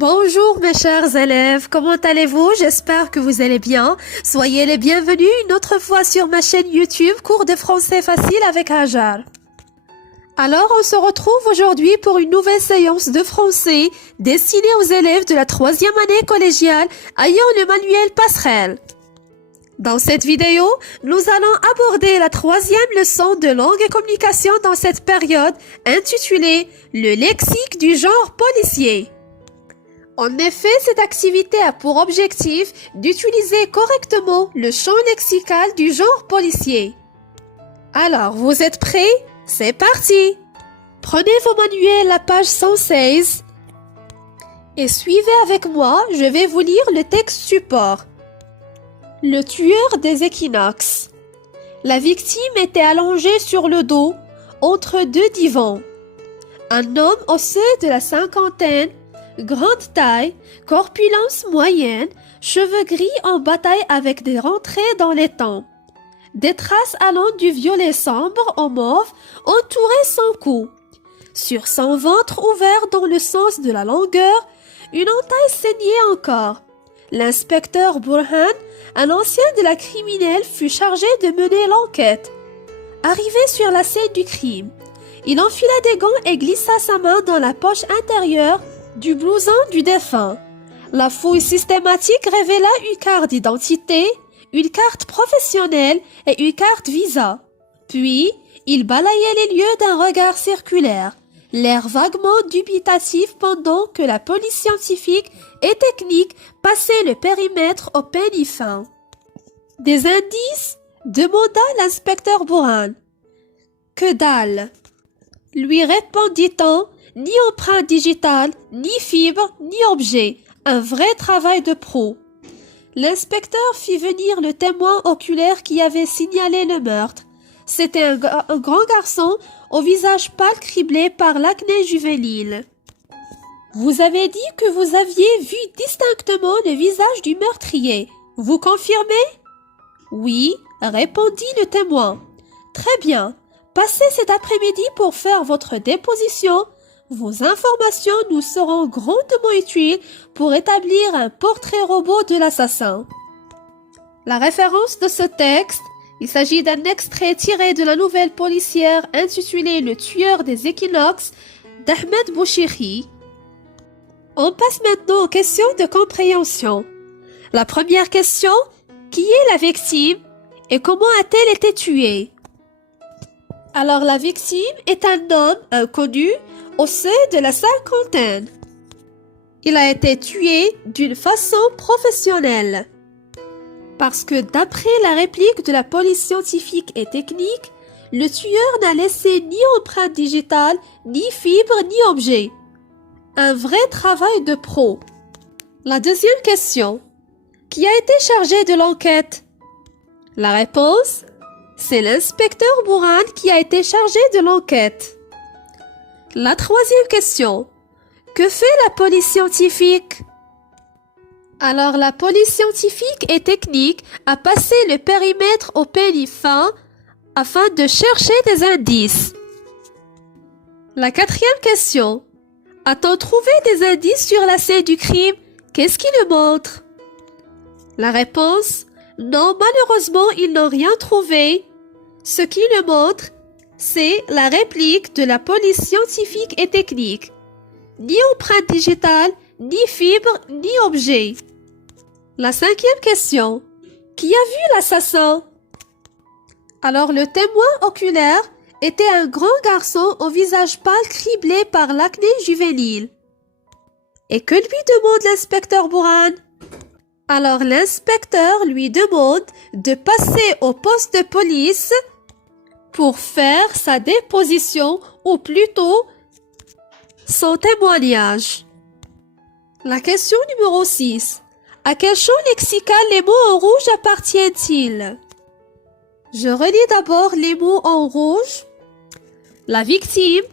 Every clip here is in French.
Bonjour mes chers élèves, comment allez-vous? J'espère que vous allez bien. Soyez les bienvenus une autre fois sur ma chaîne YouTube Cours de français facile avec Hajar. Alors on se retrouve aujourd'hui pour une nouvelle séance de français destinée aux élèves de la 3e année collégiale ayant le manuel Passerelle. Dans cette vidéo, nous allons aborder la 3e leçon de langue et communication dans cette période intitulée « Le lexique du genre policier ». En effet, cette activité a pour objectif d'utiliser correctement le champ lexical du genre policier. Alors, vous êtes prêts? C'est parti! Prenez vos manuels à la page 116 et suivez avec moi, je vais vous lire le texte support. Le tueur des équinoxes. La victime était allongée sur le dos, entre deux divans. Un homme osseux de la cinquantaine, grande taille, corpulence moyenne, cheveux gris en bataille avec des rentrées dans les tempes. Des traces allant du violet sombre au mauve entouraient son cou. Sur son ventre ouvert dans le sens de la longueur, une entaille saignait encore. L'inspecteur Burhan, un ancien de la criminelle, fut chargé de mener l'enquête. Arrivé sur la scène du crime, il enfila des gants et glissa sa main dans la poche intérieure du blouson du défunt. La fouille systématique révéla une carte d'identité, une carte professionnelle et une carte visa. Puis, il balayait les lieux d'un regard circulaire, l'air vaguement dubitatif pendant que la police scientifique et technique passait le périmètre au peigne fin. Des indices? Demanda l'inspecteur Burhan. Que dalle! Lui répondit-on, ni empreinte digitale, ni fibre, ni objet. Un vrai travail de pro. L'inspecteur fit venir le témoin oculaire qui avait signalé le meurtre. C'était un grand garçon au visage pâle criblé par l'acné juvénile. Vous avez dit que vous aviez vu distinctement le visage du meurtrier. Vous confirmez? Oui, répondit le témoin. Très bien. Passez cet après-midi pour faire votre déposition. Vos informations nous seront grandement utiles pour établir un portrait robot de l'assassin. La référence de ce texte, il s'agit d'un extrait tiré de la nouvelle policière intitulée Le tueur des équinoxes d'Ahmed Bouchiri. On passe maintenant aux questions de compréhension. La première question, qui est la victime et comment a-t-elle été tuée? Alors la victime est un homme inconnu au seuil de la cinquantaine. Il a été tué d'une façon professionnelle. Parce que d'après la réplique de la police scientifique et technique, le tueur n'a laissé ni empreinte digitale, ni fibre, ni objet. Un vrai travail de pro. La deuxième question. Qui a été chargé de l'enquête? La réponse, c'est l'inspecteur Burhan qui a été chargé de l'enquête. La troisième question. Que fait la police scientifique? Alors la police scientifique et technique a passé le périmètre au peigne fin afin de chercher des indices. La quatrième question. A-t-on trouvé des indices sur la scène du crime? Qu'est-ce qui le montre? La réponse, non, malheureusement, ils n'ont rien trouvé. Ce qui le montre, c'est la réplique de la police scientifique et technique. Ni empreinte digitale, ni fibre, ni objet. La cinquième question. Qui a vu l'assassin? Alors le témoin oculaire était un grand garçon au visage pâle criblé par l'acné juvénile. Et que lui demande l'inspecteur Burhan? Alors l'inspecteur lui demande de passer au poste de police pour faire sa déposition ou plutôt son témoignage. La question numéro 6. À quel champ lexical les mots en rouge appartiennent-ils? Je relis d'abord les mots en rouge. La victime,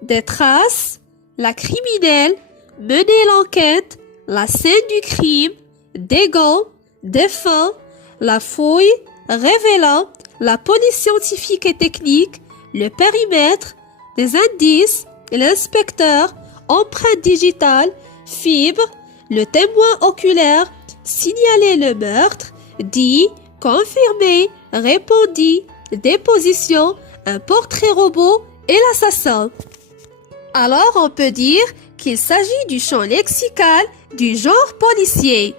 des traces, la criminelle, mener l'enquête, la scène du crime, des gants, des fins, la fouille, révélant, la police scientifique et technique, le périmètre, des indices, l'inspecteur, empreinte digitale, fibre, le témoin oculaire, signaler le meurtre, dit, confirmer, répondit, déposition, un portrait robot et l'assassin. Alors on peut dire qu'il s'agit du champ lexical du genre policier.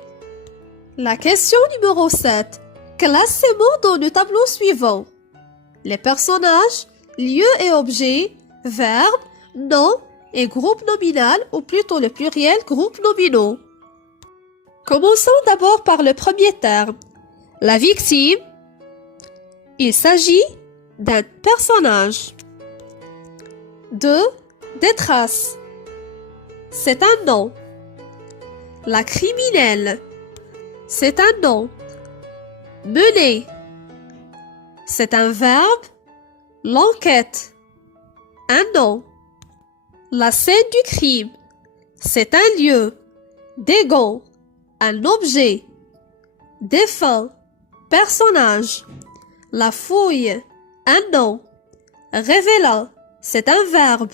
La question numéro 7. Classe ces mots dans le tableau suivant. Les personnages, lieux et objets, verbes, noms et groupe nominal ou plutôt le pluriel groupe nominaux. Commençons d'abord par le premier terme. La victime. Il s'agit d'un personnage. 2. Des traces. C'est un nom. La criminelle. C'est un nom. Mener. C'est un verbe. L'enquête. Un nom. La scène du crime. C'est un lieu. Des gants. Un objet. Défunt. Personnage. La fouille. Un nom. Révélant. C'est un verbe.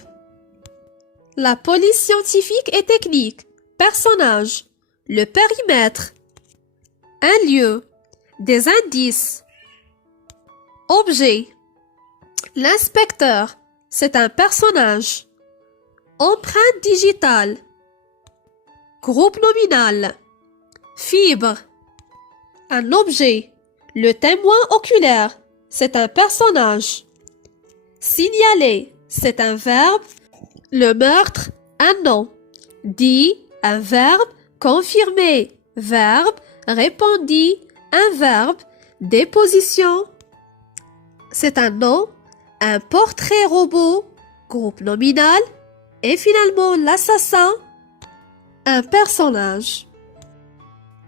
La police scientifique et technique. Personnage. Le périmètre. Un lieu. Des indices. Objet. L'inspecteur. C'est un personnage. Empreinte digitale. Groupe nominal. Fibre. Un objet. Le témoin oculaire. C'est un personnage. Signaler. C'est un verbe. Le meurtre. Un nom. Dit. Un verbe. Confirmer. Verbe. Répondit. Un verbe. Déposition. C'est un nom. Un portrait robot. Groupe nominal. Et finalement l'assassin. Un personnage.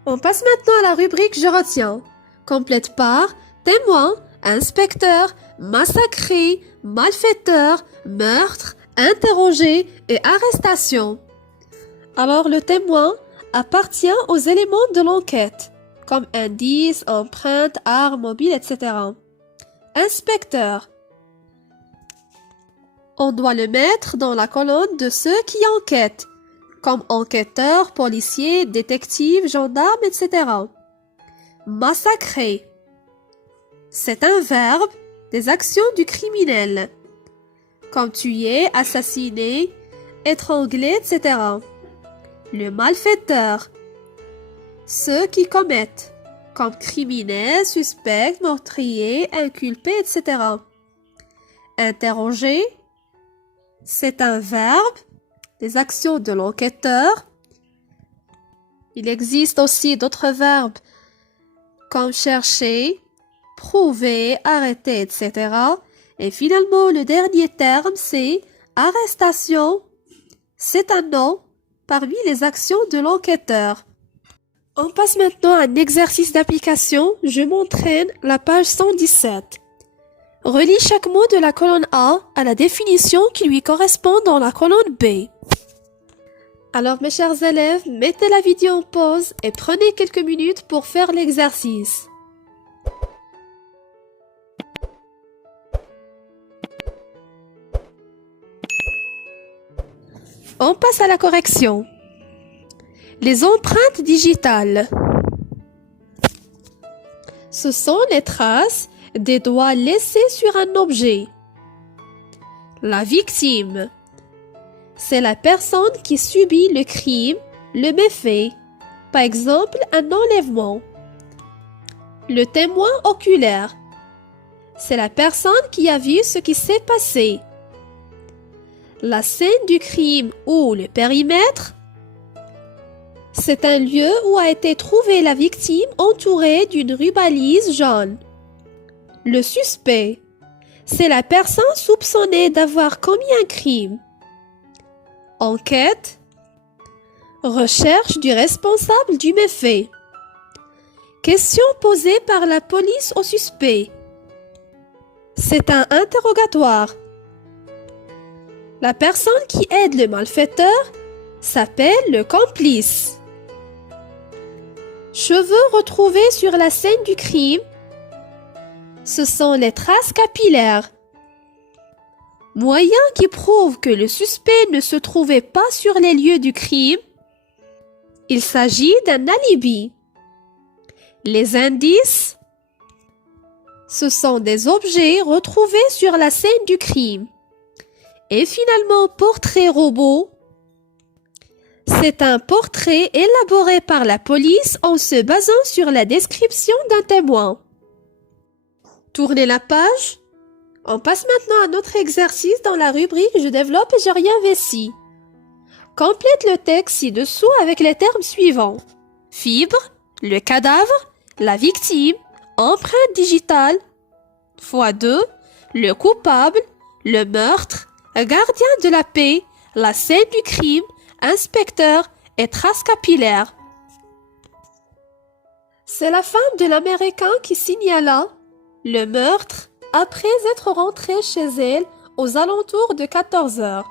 On passe maintenant à la rubrique Je retiens. Complète par témoin, inspecteur, massacré, malfaiteur, meurtre, interrogé et arrestation. Alors le témoin appartient aux éléments de l'enquête, comme indices, empreintes, armes, mobiles, etc. Inspecteur. On doit le mettre dans la colonne de ceux qui enquêtent, comme enquêteurs, policiers, détectives, gendarmes, etc. Massacrer. C'est un verbe des actions du criminel, comme tuer, assassiner, étrangler, etc. Le malfaiteur. Ceux qui commettent, comme criminels, suspects, meurtriers, inculpés, etc. Interroger. C'est un verbe des actions de l'enquêteur. Il existe aussi d'autres verbes comme chercher, prouver, arrêter, etc. Et finalement, le dernier terme, c'est arrestation. C'est un nom parmi les actions de l'enquêteur. On passe maintenant à un exercice d'application. Je m'entraîne, la page 117. Relis chaque mot de la colonne A à la définition qui lui correspond dans la colonne B. Alors mes chers élèves, mettez la vidéo en pause et prenez quelques minutes pour faire l'exercice. On passe à la correction. Les empreintes digitales. Ce sont les traces des doigts laissés sur un objet. La victime. C'est la personne qui subit le crime, le méfait. Par exemple, un enlèvement. Le témoin oculaire. C'est la personne qui a vu ce qui s'est passé. La scène du crime ou le périmètre. C'est un lieu où a été trouvée la victime entourée d'une rubalise jaune. Le suspect. C'est la personne soupçonnée d'avoir commis un crime. Enquête. Recherche du responsable du méfait. Question posée par la police au suspect. C'est un interrogatoire. La personne qui aide le malfaiteur s'appelle le complice. Cheveux retrouvés sur la scène du crime. Ce sont les traces capillaires. Moyen qui prouve que le suspect ne se trouvait pas sur les lieux du crime. Il s'agit d'un alibi. Les indices, ce sont des objets retrouvés sur la scène du crime. Et finalement, portrait robot, c'est un portrait élaboré par la police en se basant sur la description d'un témoin. Tournez la page. On passe maintenant à notre exercice dans la rubrique « Je développe et j'ai rien investi ». Complète le texte ci-dessous avec les termes suivants. Fibre, le cadavre, la victime, empreinte digitale, x2, le coupable, le meurtre, gardien de la paix, la scène du crime, inspecteur et traces capillaires. C'est la femme de l'Américain qui signala le meurtre après être rentrée chez elle aux alentours de 14 heures.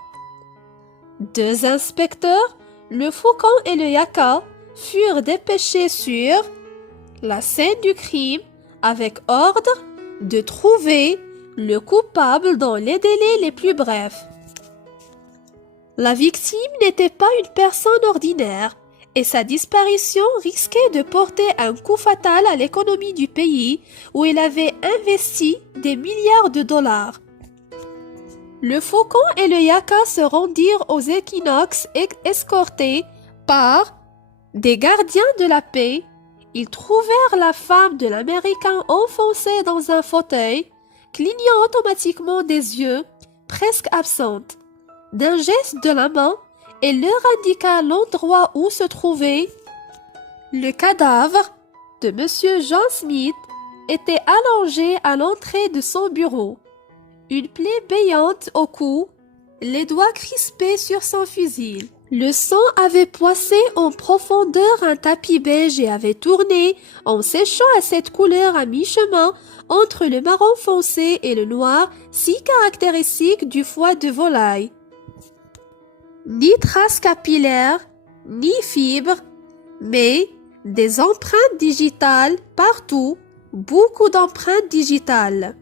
Deux inspecteurs, le faucon et le yaka, furent dépêchés sur la scène du crime avec ordre de trouver le coupable dans les délais les plus brefs. La victime n'était pas une personne ordinaire et sa disparition risquait de porter un coup fatal à l'économie du pays où il avait investi des milliards de dollars. Le faucon et le yaka se rendirent aux équinoxes escortés par des gardiens de la paix. Ils trouvèrent la femme de l'Américain enfoncée dans un fauteuil, clignant automatiquement des yeux, presque absente. D'un geste de la main, elle leur indiqua l'endroit où se trouvait le cadavre de M. John Smith était allongé à l'entrée de son bureau. Une plaie béante au cou, les doigts crispés sur son fusil. Le sang avait poissé en profondeur un tapis beige et avait tourné en séchant à cette couleur à mi-chemin entre le marron foncé et le noir si caractéristique du foie de volaille. Ni traces capillaires, ni fibres, mais des empreintes digitales partout, beaucoup d'empreintes digitales.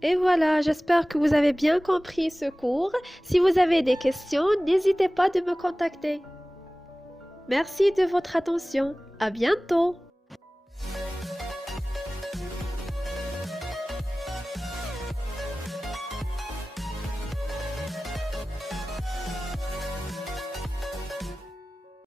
Et voilà, j'espère que vous avez bien compris ce cours. Si vous avez des questions, n'hésitez pas de me contacter. Merci de votre attention. À bientôt.